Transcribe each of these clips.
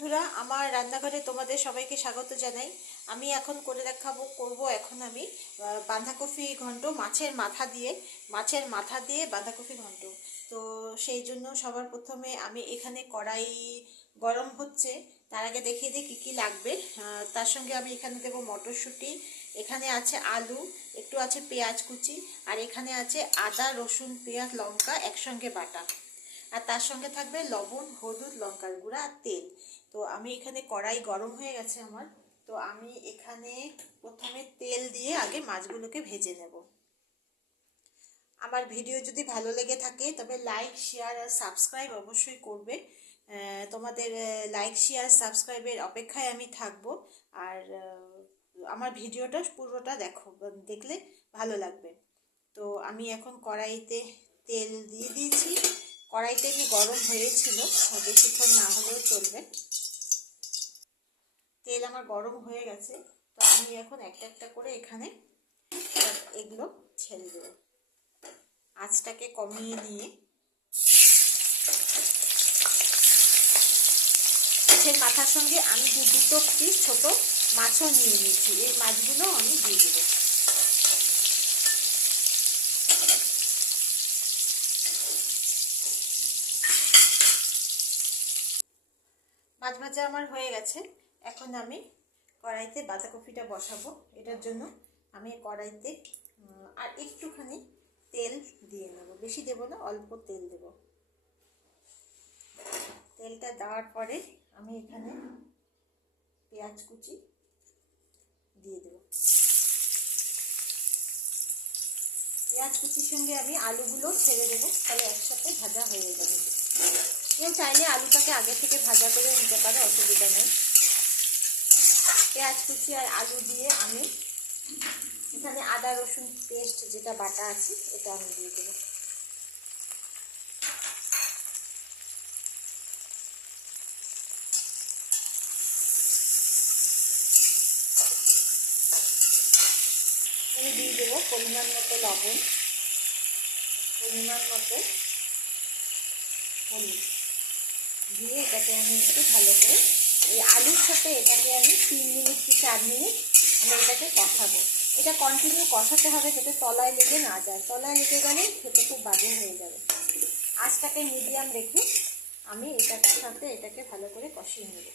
বন্ধুরা, আমার রান্নাঘরে তোমাদের সবাইকে স্বাগত জানাই। আমি এখন করে করব এখন আমি বাঁধাকপি ঘন্ট মাছের মাথা দিয়ে বাঁধাকপি ঘন্ট। তো সেই জন্য সবার প্রথমে আমি এখানে কড়াই গরম হচ্ছে, তার আগে দেখিয়ে দিই কী কী লাগবে। তার সঙ্গে আমি এখানে দেবো মটরশুঁটি, এখানে আছে আলু, একটু আছে পেঁয়াজ কুচি, আর এখানে আছে আদা রসুন পেঁয়াজ লঙ্কা একসঙ্গে বাটা, আর তার সঙ্গে থাকবে লবণ হলুদ লঙ্কার গুঁড়া আর তেল। তো আমি এখানে কড়াই গরম হয়ে গেছে আমার, তো আমি এখানে প্রথমে তেল দিয়ে আগে মাছগুলোকে ভেজে নেব। আমার ভিডিও যদি ভালো লেগে থাকে তবে লাইক শেয়ার আর সাবস্ক্রাইব অবশ্যই করবে। তোমাদের লাইক শেয়ার সাবস্ক্রাইবের অপেক্ষায় আমি থাকব। আর আমার ভিডিওটা পুরোটা দেখলে ভালো লাগবে। তো আমি এখন কড়াইতে তেল দিয়ে দিয়েছি, কড়াইতে একটু গরম হয়েছিল, বেশিক্ষণ না হলেও চলবে। তেল আমার গরম হয়ে গেছে, তো আমি এখন একটা একটা করে এখানে এগুলো ছেড়ে দেব। আঁচটাকে কমিয়ে নিয়ে মাছের মাথার সঙ্গে আমি দুটো পিস ছোট মাছও নিয়ে নিয়েছি, এই মাছগুলো আমি দিয়ে দেবো। মাছ ভাজা আমার হয়ে গেছে, এখন আমি কড়াইতে বাঁধাকপিটা বসাবো। এটার জন্য আমি কড়াইতে আর একটুখানি তেল দিয়ে নেব, বেশি দেবো না, অল্প তেল দেব। তেলটা দেওয়ার পরে আমি এখানে পেঁয়াজ কুচি দিয়ে দেব। পেঁয়াজ কুচির সঙ্গে আমি আলুগুলো ছেড়ে দেবো, তাহলে একসাথে ভাজা হয়ে যাবে। কেউ চাইলে আলুটাকে আগে থেকে ভাজা করে নিতে পারে, অসুবিধা নেই। পেঁয়াজ কুচি আর আলু দিয়ে আমি এখানে আদা রসুন পেস্ট যেটা বাটা আছে এটা আমি দিয়ে দেবো। আমি দিয়ে দেবো পরিমাণ মতো লবণ, পরিমাণ মতো হলুদ দিয়ে এটাকে আমি একটু ভালো করে এই আলুর সাথে এটাকে আমি 3 মিনিট কি 4 মিনিট আমি এটাকে কষাবো। এটা কন্টিনিউ কষাতে হবে যাতে তলায় লেগে না যায়, তলায় লেগে গেলে খেতে খুব বাজে হয়ে যাবে। আঁচটাকে মিডিয়াম রেখে আমি এটার সাথে এটাকে ভালো করে কষিয়ে নেব।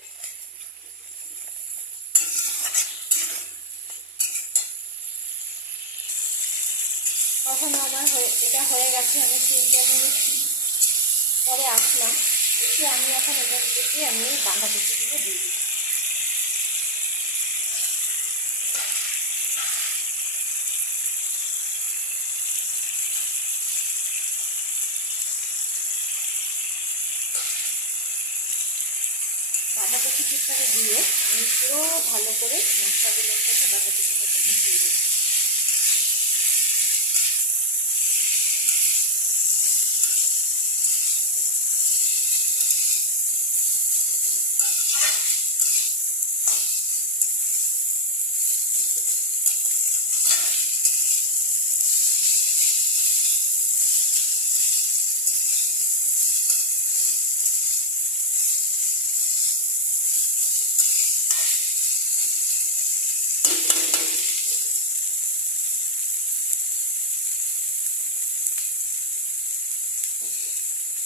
কখনো আমার এটা হয়ে গেছে, আমি 3-4 মিনিট পরে আসলাম, এসে আমি এখন এটার দিকে আমি বাঁধাকপিগুলো দিয়ে দিই। বাঁধাকপি চিপটাকে দিয়ে আমি পুরো ভালো করে মশলাগুলোর সাথে বাঁধাকপিটাকে মিশিয়ে দেবো।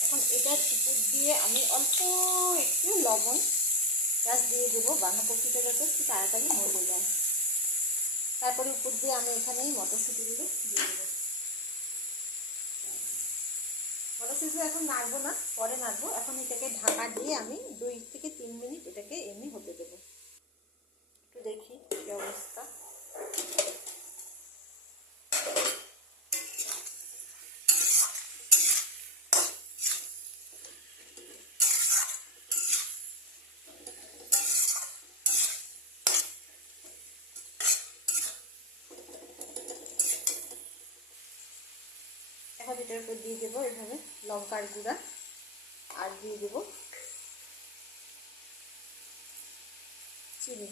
এখন এটার উপর দিয়ে আমি অল্প একটু লবণ গাছ দিয়ে দেবো, বাঁধাকপিটা যাতে একটু তাড়াতাড়ি মরে যায়। তারপরে উপর দিয়ে আমি এখানে এই মটরশুঁটিগুলো দিয়ে দেবো। মটরশুঁটিগুলো এখন নাড়বো না, পরে নাড়বো। এখন এটাকে ঢাকা দিয়ে আমি 2 থেকে 3 মিনিট এটাকে এমনি হতে দেবো। একটু দেখি কী অবস্থা। এখন এটার উপর দিয়ে দেবো এভাবে লঙ্কার গুঁড়া, আর দিয়ে দেবো চিনি।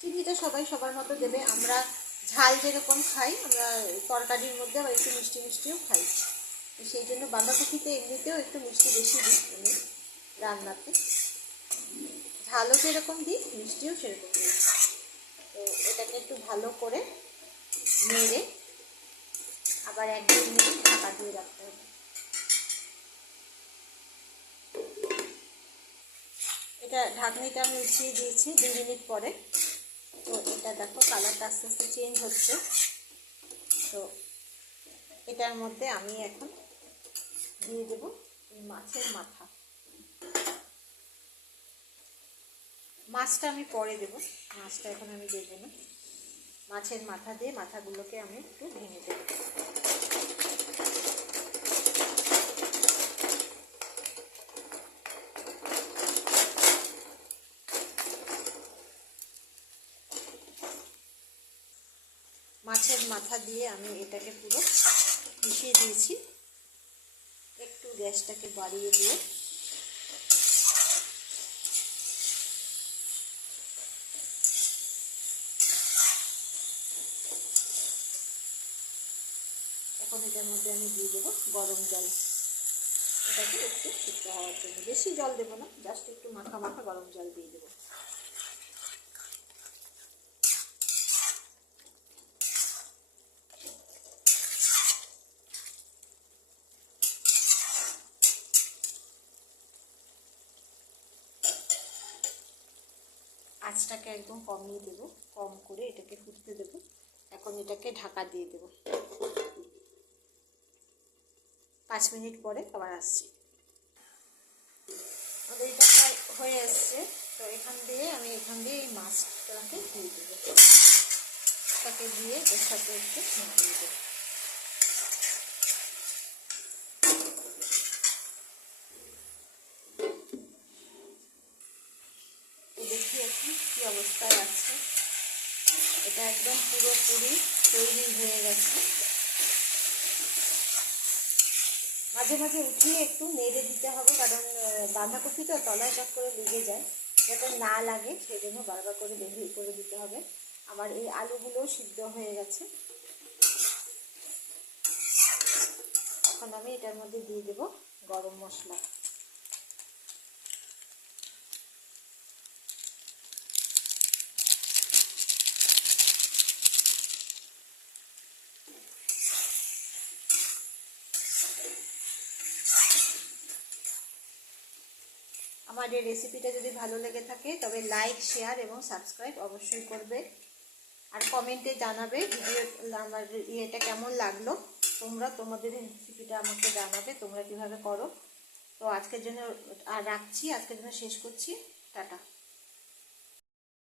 চিনিটা সবাই সবার মতো দেবে, আমরা ঝাল যেরকম খাই, আমরা তরকারির মধ্যে আবার একটু মিষ্টি মিষ্টিও খাই, সেই জন্য বাঁধাকপিতে এমনিতেও একটু মিষ্টি বেশি দিই আমি। রান্নাতে। ঝালও যেরকম দিই, মিষ্টিও সেরকম দিই। তো এটাকে একটু ভালো করে নেড়ে আবার 1-2 মিনিট ঢাকা দিয়ে রাখতে হবে। এটা ঢাকনিটা আমি উঠিয়ে দিয়েছি 2 মিনিট পরে। তো এটা দেখো কালারটা আস্তে আস্তে চেঞ্জ হচ্ছে। তো এটার মধ্যে আমি এখন দিয়ে দেবো মাছের মাথা। মাছটা আমি পরে দেবো, মাছটা এখন আমি দেবো না। মাছের মাথা দিয়ে মাথাগুলোকে আমি একটু ভেঙে দেবো। মাছের মাথা দিয়ে আমি এটাকে পুরো মিশিয়ে দিয়েছি। একটু গ্যাসটাকে বাড়িয়ে দিয়ে এখন এটার মধ্যে আমি দিয়ে দেবো গরম জল। এটাকে একটু সিদ্ধ হওয়ার জন্য, বেশি জল দেবো না, জাস্ট একটু মাখা মাখা গরম জল দিয়ে দেবো। আঁচটাকে একদম কমিয়ে দেবো, কম করে এটাকে ফুটতে দেবো। এখন এটাকে ঢাকা দিয়ে দেবো। 5 মিনিট পরে আবার আসছি। আমাদের এটা প্রায় হয়ে আসছে। তো এখান দিয়ে এই মাছটাকে দিয়ে দেবো। তাকে দিয়ে এর সাথে একটু নাড়িয়ে দেবো। দেখি এখন কী অবস্থায় আছে। এটা একদম পুরোপুরি তৈরি হয়ে গেছে। মাঝে মাঝে উঠিয়ে একটু নেড়ে দিতে হবে, কারণ বাঁধাকপি তো তলায় চট করে লেগে যায়, যাতে না লাগে সেই জন্য বারবার করে বের করে দিতে হবে। আবার এই আলুগুলোও সিদ্ধ হয়ে গেছে। এখন আমি এটার মধ্যে দিয়ে দেবো গরম মশলা। আমার এই রেসিপিটা যদি ভালো লেগে থাকে তবে লাইক, শেয়ার এবং সাবস্ক্রাইব অবশ্যই করবে। আর কমেন্টে জানাবে ভিডিও আমার ইয়েটা কেমন লাগলো। তোমাদের রেসিপিটা আমাকে জানাবে তোমরা কীভাবে করো। তো আজকের জন্য রাখছি, আজকের জন্য শেষ করছি। টাটা।